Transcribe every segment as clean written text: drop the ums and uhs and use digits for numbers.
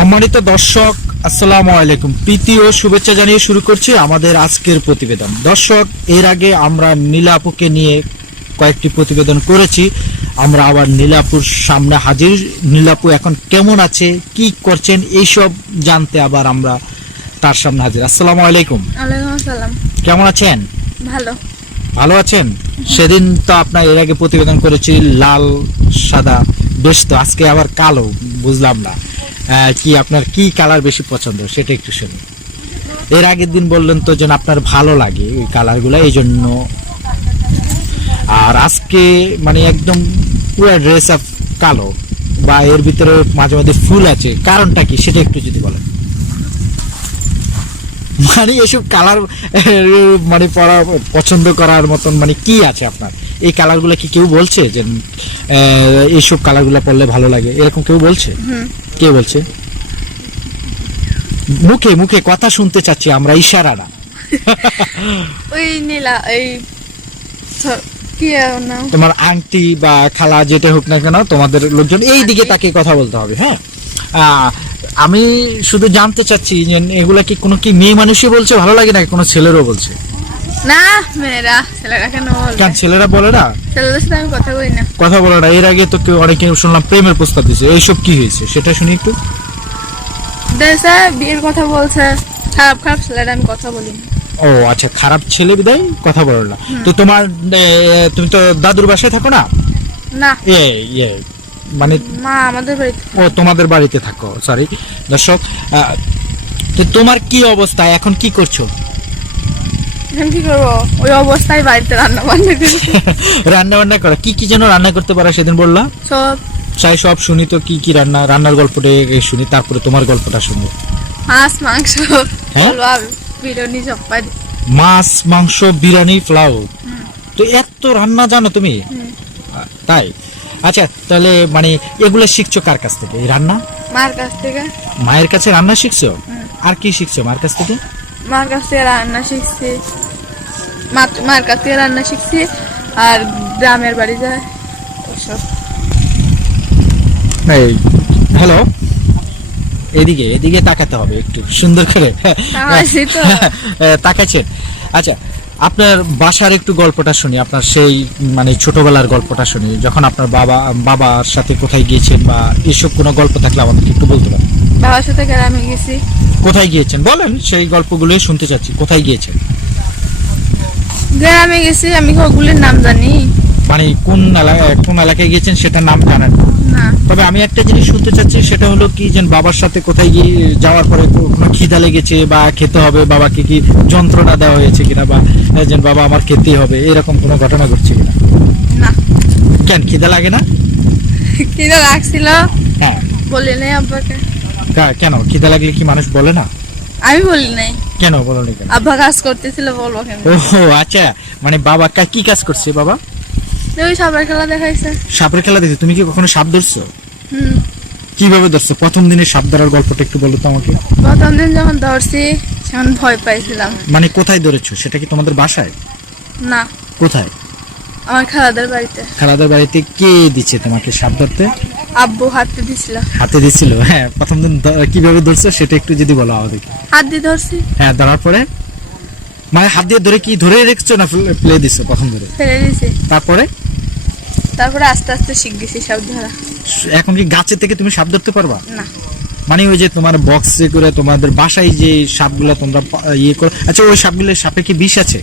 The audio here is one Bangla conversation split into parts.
সম্মানিত দর্শক, আসসালামু আলাইকুম। প্রীতি ও শুভেচ্ছা জানিয়ে শুরু করছি আমাদের আজকের প্রতিবেদন। দর্শক, এর আগে আমরা নীলাপুকে নিয়ে কয়েকটি প্রতিবেদন করেছি। আমরা আবার নীলাপুর সামনে হাজির। নীলাপু এখন কেমন আছে, কি করছেন, এইসব জানতে আবার আমরা তার সামনে হাজির। আসসালামু আলাইকুম। ওয়ালাইকুম আসসালাম। কেমন আছেন? ভালো। ভালো আছেন? সেদিন তো আপনার এর আগে প্রতিবেদন করেছি লাল সাদা, বেশ তো আজকে আবার কালো, বুঝলাম না কি আপনার কি কালার বেশি পছন্দ সেটা একটু শুনি। এর আগের দিন বললেন তো যেন আপনার ভালো লাগে ওই কালারগুলো, এই জন্য। আর আজকে মানে একদম পুরো ড্রেস আপ কালো, বা এর ভিতরে মাঝে মাঝে ফুল আছে, কারণটা কি সেটা একটু যদি বলেন। মানে এসব কালার মানে পরা পছন্দ করার মতন মানে কি আছে আপনার? এই কালারগুলো কি কেউ বলছে যে এইসব কালারগুলো পরলে ভালো লাগে, এরকম কেউ বলছে? কে বলছে? মুখে মুখে কথা শুনতে চাচ্ছি আমরা, ইশারা না। ওই নীলা এই কি নাম, তোমার আন্টি বা খালা যেটা হোক না কেন, তোমাদের লোকজন এই দিকে তাকে কথা বলতে হবে। হ্যাঁ, আমি শুধু জানতে চাচ্ছি যে এগুলা কি কোনো কি মেয়ে মানুষই বলছে ভালো লাগে নাকি কোনো ছেলেরও বলছে? না, মেয়েরা। ছেলেরা কেন বলবে? কেন ছেলেরা বলে না? ছেলেদের সাথে আমি কথা বলি না। কথা বলে না? এর আগে তো কেউ অনেকে শুনলাম প্রেমের প্রস্তাব দিয়েছে, এইসব কি হয়েছে সেটা শুনি একটু। দেশে বিয়ের কথা বলছে, খারাপ খারাপ ছেলেরা আমি কথা বলি না। ও আচ্ছা, খারাপ ছেলে বিদায় কথা বলো না। তো তোমার তুমি তো দাদুর বাসায় থাকো না? না, মানে মা আমাদের বাড়িতে। ও তোমাদের বাড়িতে থাকো, সরি দর্শক। তো তোমার কি অবস্থা এখন, কি করছো? এখন কি করবো? ওই অবস্থায় বাড়িতে রান্না বান্না করি। রান্না বান্না করো? কি কি যেন রান্না করতে পারো সেদিন বললা? সব চাই সব শুনি তো, কি কি রান্নার গল্পটা শুনি, তারপরে তোমার গল্পটা শুনি। মাছ মাংস, হ্যাঁ? বিরিয়ানি সব পাই। মাছ মাংস বিরিয়ানি পোলাও, তো এত রান্না জানো তুমি? তাই? আচ্ছা, তাহলে মানে এগুলো শিখছো কার কাছ থেকে এই রান্না? মার কাছ থেকে। মায়ের কাছে রান্না শিখছো? আর কি শিখছো মার কাছ থেকে? মার কাছ থেকে রান্না শিখছি, মার কাছ থেকে রান্না শিখছি। আর গ্রামের বাড়ি যায় ওসব। হ্যালো, এদিকে এদিকে তাকাতে হবে একটু সুন্দর করে। তাকাচ্ছেন? আচ্ছা, আপনার বাসার একটু গল্পটা শুনি, আপনার সেই মানে ছোটবেলার গল্পটা শুনি, যখন আপনার বাবার সাথে কোথায় গিয়েছেন বা এসব কোনো গল্প থাকলে আমাদেরকে একটু বলতে পারেন। বাবার সাথে গ্রামে গেছি। কোথায় গিয়েছেন বলেন, সেই গল্পগুলোই শুনতে চাচ্ছি। কোথায় গিয়েছেন? গ্রামে গেছি, আমি ওগুলির নাম জানি মানে কোন এলাকায় গিয়েছেন সেটার নাম জানেন না। তবে আমি একটা জিনিস শুনতে চাচ্ছি, সেটা হলো কি যে বাবার সাথে কোথায় গিয়ে যাওয়ার পরে কোনো খিদা লেগেছে বা খেতে হবে, বাবাকে কি যন্ত্রণা দেওয়া হয়েছে কিনা, বা যে বাবা আমার খেতেই হবে, এরকম কোনো ঘটনা ঘটছে কিনা? না। কেন খিদা লাগে না? খিদা লাগছিল, হ্যাঁ, বলি নাই আব্বাকে। কেন খিদা লাগলে কি মানুষ বলে না? আমি বলি নাই। কেন বলনি কেন? আব্বা কাজ করতেছিল, বলবো কেন? ও আচ্ছা, মানে বাবা কি কাজ করছে বাবা? ওই সাপের খেলা দেখাইছে। সাপের খেলা দেখছে? তুমি কি কখনো সাপ ধরছো? কিভাবে ধরছো? প্রথম দিনের সাপ ধরার গল্পটা একটু বলো তো আমাকে। প্রথম দিন যখন ধরছি তখন ভয় পাইছিলাম। মানে কোথায় ধরেছো? সেটা কি তোমাদের বাসায়? না, কোথায়? আমার খালাদের বাড়িতে। খালাদের বাড়িতে কে দিচ্ছে তোমাকে সাপ ধরতে? আব্বু হাতে দিছিল। হাতে দিছিল? হ্যাঁ, প্রথম দিন কিভাবে ধরছো সেটা একটু যদি বলো আমাদেরকে। হাত দিয়ে ধরছি। হ্যাঁ, ধরার পরে মানে হাত দিয়ে ধরে কি ধরে রেখেছো না ফেলে দিছো প্রথম ধরে? ফেলে দিছি। তারপরে আস্তে আস্তে শিখ গেছি সাপ ধরা। এখন কি গাছে থেকে তুমি সাপ ধরতে পারবা? না। মানে ওই যে তোমার বক্সে করে তোমাদের বাসায় যে সাপগুলো তোমরা ইয়ে করো, আচ্ছা ওই সাপগুলোর সাপে কি বিষ আছে?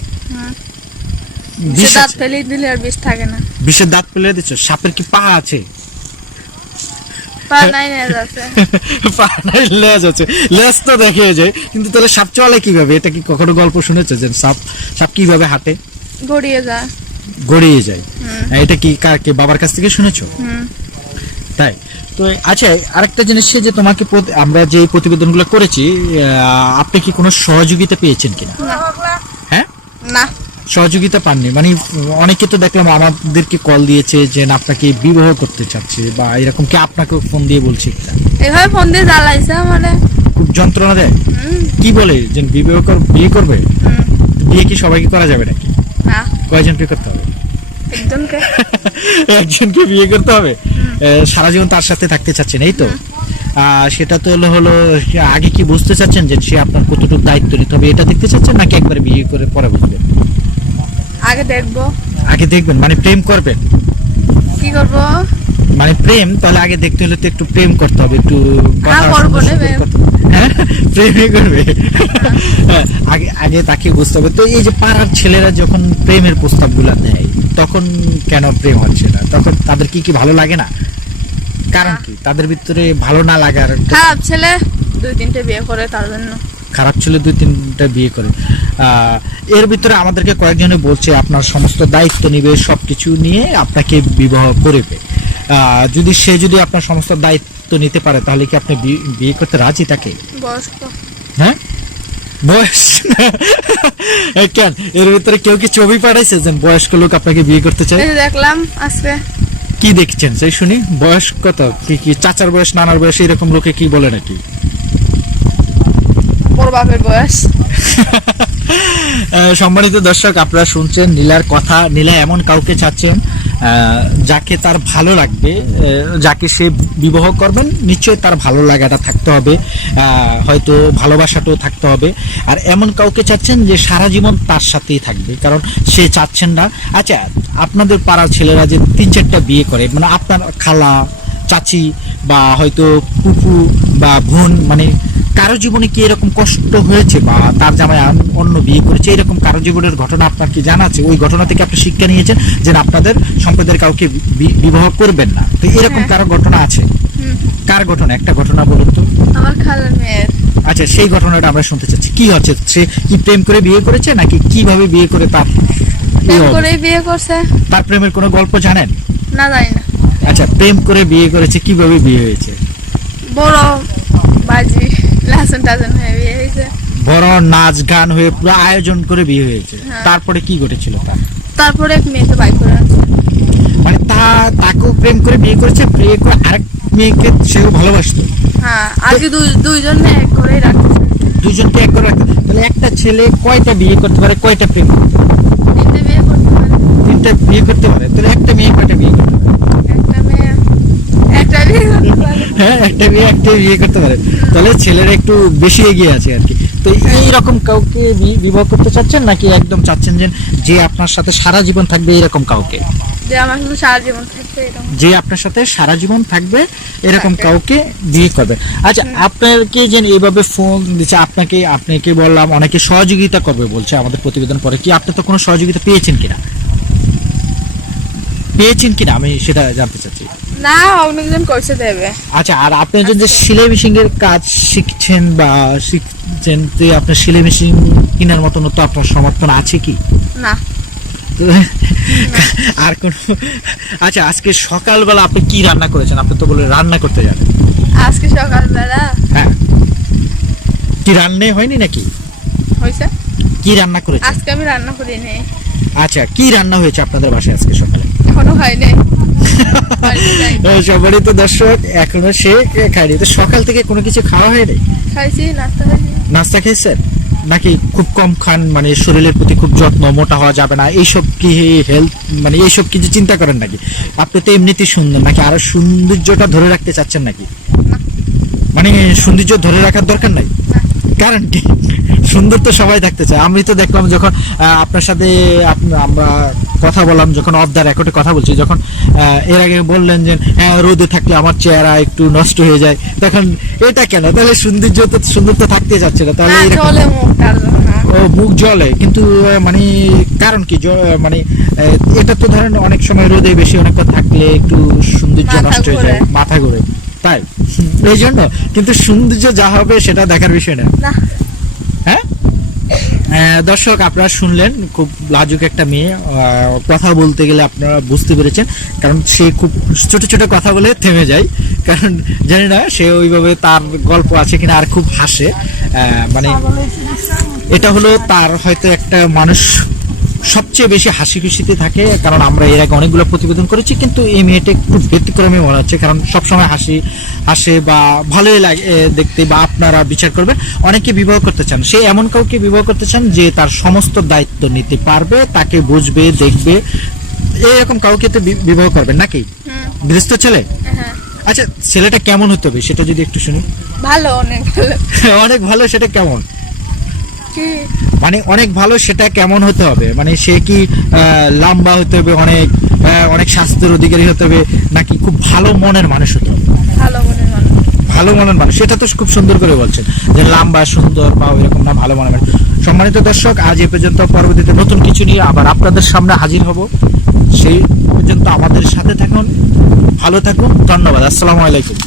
বিষ দাঁত আছে? ফেলে দিলে আর বিষ থাকে না। বিষের দাঁত ফেলে দিচ্ছ? সাপের কি পা আছে? পা নাই, লেজ আছে। পা নাই, লেজ আছে। লেজ তো দেখে যায়, কিন্তু তাহলে সাপ চলে কিভাবে? এটা কি কখনো গল্প শুনেছো যে সাপ কিভাবে হাঁটে? গড়িয়ে যায়। গড়িয়ে যায়? এটা কি কে বাবার কাছ থেকে শুনেছো? তাই তো। আচ্ছা, আরেকটা জিনিস, যে তোমাকে আমরা যে প্রতিবেদনগুলো করেছি, আপনি কি কোনো সহযোগিতা পেয়েছেন কিনা? হ্যাঁ, না, সহযোগিতা পাননি? মানে অনেকে তো দেখলাম আমাদেরকে কল দিয়েছে যে আপনাকে বিবাহ করতে চাচ্ছে, বা এরকম কি আপনাকে ফোন দিয়ে বলছে? এভাবে ফোন দিয়ে জ্বালাইছে আমারে, খুব যন্ত্রণা দেয়। কি বলে যে বিয়ে করবে? বিয়ে কি সবাইকে করা যাবে নাকি? না। কয়জনকে করতে হবে? একজনকে। একজনকে বিয়ে করতে হবে? সারা জীবন তার সাথে থাকতে চাচ্ছেন, এই তো? সেটা তো হলো আগে কি বুঝতে চাচ্ছেন যে সে আপনার কতটুকু দায়িত্ব নিতে হবে এটা দেখতে চাচ্ছেন, নাকি একবারে বিয়ে করে পরে বুঝবেন? আগে দেখবো আগে দেখবেন মানে প্রেম করবেন? কি করবো। মানে প্রেম তাহলে আগে দেখতে হলে তো একটু প্রেম করতে হবে, একটু হ্যাঁ, কথা করবো না, শুনতে প্রেম। করতে হবে। হ্যাঁ, প্রেমই করবে। হ্যাঁ, আগে আগে তাকে বুঝতে হবে। তো এই যে পাড়ার ছেলেরা যখন প্রেমের প্রস্তাবগুলো দেয় তখন কেন প্রেম হচ্ছে না? তখন তাদের কি কি ভালো লাগে না? কারণ কি তাদের ভিতরে ভালো না লাগার? খারাপ ছেলে 2-3টে বিয়ে করে তার জন্য। খারাপ ছেলে 2-3টা বিয়ে করে। এর ভিতরে আমাদেরকে কয়েকজনে বলছে আপনার সমস্ত দায়িত্ব নিবে, সবকিছু নিয়ে আপনাকে বিবাহ করবে। যদি সে যদি আপনার সমস্ত দায়িত্ব নিতে পারে তাহলে কি আপনি বিয়ে করতে রাজি তাকে? বয়স্ক। হ্যাঁ, বয়স কেন এর ভিতরে কেউ কি ছবি পাঠাইছে যে বয়স্ক লোক আপনাকে বিয়ে করতে চায়? এই যে দেখলাম আজকে। কি দেখছেন সেই শুনি? বয়স কত? কি কি চাচার বয়স, নানার বয়স এরকম লোকে কি বলে নাকি? বড় বাপের বয়স। সম্মানিত দর্শক, আপনারা শুনছেন নীলার কথা। নীলা এমন কাউকে চাচ্ছেন যাকে তার ভালো লাগবে, যাকে সে বিবাহ করবেন নিশ্চয়ই তার ভালো লাগাটা থাকতে হবে, হয়তো ভালোবাসাটাও থাকতে হবে। আর এমন কাউকে চাচ্ছেন যে সারা জীবন তার সাথেই থাকবে, কারণ সে চাচ্ছেন না। আচ্ছা, আপনাদের পাড়ার ছেলেরা যে 3-4টা বিয়ে করে, মানে আপনার খালা, চাচি বা হয়তো ফুফু বা বোন, মানে কারো জীবনে কি এরকম কষ্ট হয়েছে বা তার জামাই অন্য বিয়ে করেছে, এরকম কারো জীবনের ঘটনা আপনার কি জানা আছে? ওই ঘটনা থেকে আপনি শিক্ষা নিয়েছেন যে আপনাদের সম্প্রদায়ের কাউকে বিবাহ করবেন না, তো এরকম কারো ঘটনা আছে? কার ঘটনা? একটা ঘটনা বলুন তো। আমার খালার মেয়ের। আচ্ছা, সেই ঘটনাটা আমরা শুনতে চাচ্ছি। কি হচ্ছে, সে কি প্রেম করে বিয়ে করেছে নাকি কিভাবে বিয়ে করে তার প্রেম করে বিয়ে করছে। তার প্রেমের কোনো গল্প জানেন? না, জানি না। আচ্ছা, প্রেম করে বিয়ে করেছে, কিভাবে বিয়ে হয়েছে? বড় বাজি লাসন টাসন হয়ে বিয়ে হয়েছে। বড় নাচ গান হয়ে পুরো আয়োজন করে বিয়ে হয়েছে। হ্যাঁ। তারপরে কি ঘটেছিল তার? তারপরে এক মেয়েকে বাইক করে আনছে। মানে তাকেও প্রেম করে বিয়ে করেছে, বিয়ে করে আরেক মেয়েকে সেও ভালোবাসতো। হ্যাঁ, আগে দুইজন এক করেই রাখছে। দুজনকে এক করে রাখতো। তাহলে একটা ছেলে কয়টা বিয়ে করতে পারে, কয়টা প্রেম করতে পারে? 3টে বিয়ে করতে পারে। 3টা বিয়ে করতে পারে। তাহলে একটা মেয়ে কয়টা বিয়ে করতে পারে? একটা মেয়ে একটা বিয়ে করতে পারে। হ্যাঁ, একটা বিয়ে করতে পারে। তাহলে ছেলেরা একটু বেশি এগিয়ে আছে আর কি। তো এইরকম কাউকে বিবাহ করতে চাচ্ছেন নাকি একদম চাচ্ছেন যে আপনার সাথে সারা জীবন থাকবে এরকম কাউকে? যে আমার শুধু সারা জীবন থাকবে এরকম। যে আপনার সাথে সারা জীবন থাকবে এরকম কাউকে বিয়ে করবে। আচ্ছা, আপনাকে যে এইভাবে ফোন দিচ্ছে আপনাকে বললাম অনেকে সহযোগিতা করবে বলছে আমাদের প্রতিবেদন পরে, কি আপনি তো কোনো সহযোগিতা পেয়েছেন কিনা আমি সেটা জানতে চাচ্ছি। না, অন্যজন করছে দেবে। আচ্ছা, আর আপনি যে সেলাই মেশিন এর কাজ শিখছেন তো আপনার সেলাই মেশিন কেনার মতন তো আপনার সমর্থন আছে কি? না। আর কোন? আচ্ছা, আজকে সকালবেলা আপনি কি রান্না করেছেন? আপনি তো বলে রান্না করতে জানেন। আজকে সকালবেলা হ্যাঁ, কি রান্না হয়নি নাকি? হয়েছে। কি রান্না করেছেন? আজকে আমি রান্না করিনি। আচ্ছা, কি রান্না হয়েছে আপনাদের বাসায় আজকে সকালে? এখনো হয়নি। সবারই তো দর্শক এখনো সে খায়নি, তো সকাল থেকে কোনো কিছু খাওয়া হয়নি? খাইছি, নাস্তা খাইছি। নাস্তা খেয়েছেন নাকি খুব কম খান, মানে শরীরের প্রতি খুব যত্ন, মোটা হওয়া যাবে না এইসব কি হেলথ, মানে এইসব কিছু চিন্তা করেন নাকি? আপনি তো এমনিতেই সুন্দর, নাকি আরো সৌন্দর্যটা ধরে রাখতে চাচ্ছেন নাকি? মানে সৌন্দর্য ধরে রাখার দরকার নাই? কারণ কি? সুন্দর তো সবাই থাকতে চায়। আমি তো দেখলাম যখন আপনার সাথে আমরা কথা বললাম, যখন অফ দ্য রেকর্ডে কথা বলছি, যখন এর আগে বললেন যে হ্যাঁ রোদে থাকলে আমার চেহারা একটু নষ্ট হয়ে যায়, তখন এটা কেন? তাহলে সুন্দর তো থাকতে যাচ্ছে না তাহলে? চলে মুখ তার জন্য। ও, মুখ জ্বলে কিন্তু মানে কারণ কি? মানে এটা তো ধরেন অনেক সময় রোদে বেশি অনেকক্ষণ থাকলে একটু সৌন্দর্য নষ্ট হয়ে যায়, মাথা ঘুরে, তাই এই জন্য। কিন্তু সৌন্দর্য যা হবে সেটা দেখার বিষয় না। হ্যাঁ, দর্শক আপনারা শুনলেন, খুব লাজুক একটা মেয়ে। কথা বলতে গেলে আপনারা বুঝতে পেরেছেন, কারণ সে খুব ছোট ছোট কথা বলে থেমে যায়, কারণ জানি না সে ওইভাবে তার গল্প আছে কিনা। আর খুব হাসে, মানে এটা হলো তার হয়তো একটা মানুষ সবচেয়ে বেশি হাসি খুশিতে থাকে, কারণ আমরা এর আগে অনেকগুলো প্রতিবেদন করেছি, কিন্তু এই মেয়েটা একটু ব্যতিক্রমী মনে হচ্ছে, কারণ সবসময় হাসে বা ভালোই লাগে দেখতে। বা আপনারা বিচার করবেন, অনেকে বিবাহ করতে চান, সে এমন কাউকে বিবাহ করতে চান যে তার সমস্ত দায়িত্ব নিতে পারবে, তাকে বুঝবে, দেখবে, এরকম কাউকে তো বিবাহ করবেন নাকি? গৃহস্থ ছেলে? আচ্ছা, ছেলেটা কেমন হতে হবে সেটা যদি একটু শুনি। ভালো, অনেক ভালো। অনেক ভালো, সেটা কেমন? কি? মানে অনেক ভালো সেটা কেমন হতে হবে? মানে সে কি লম্বা হতে হবে, অনেক অনেক স্বাস্থ্যের অধিকারী হতে হবে, নাকি খুব ভালো মনের মানুষ হতে হবে? ভালো মনের মানুষ। ভালো মনের মানুষ, সেটা তো খুব সুন্দর করে বলছেন যে লম্বা সুন্দর বা ওইরকম না, ভালো মনের মানুষ। সম্মানিত দর্শক, আজ এ পর্যন্ত। পরবর্তীতে নতুন কিছু নিয়ে আবার আপনাদের সামনে হাজির হব। সেই পর্যন্ত আমাদের সাথে থাকুন, ভালো থাকুন, ধন্যবাদ, আসসালামু আলাইকুম।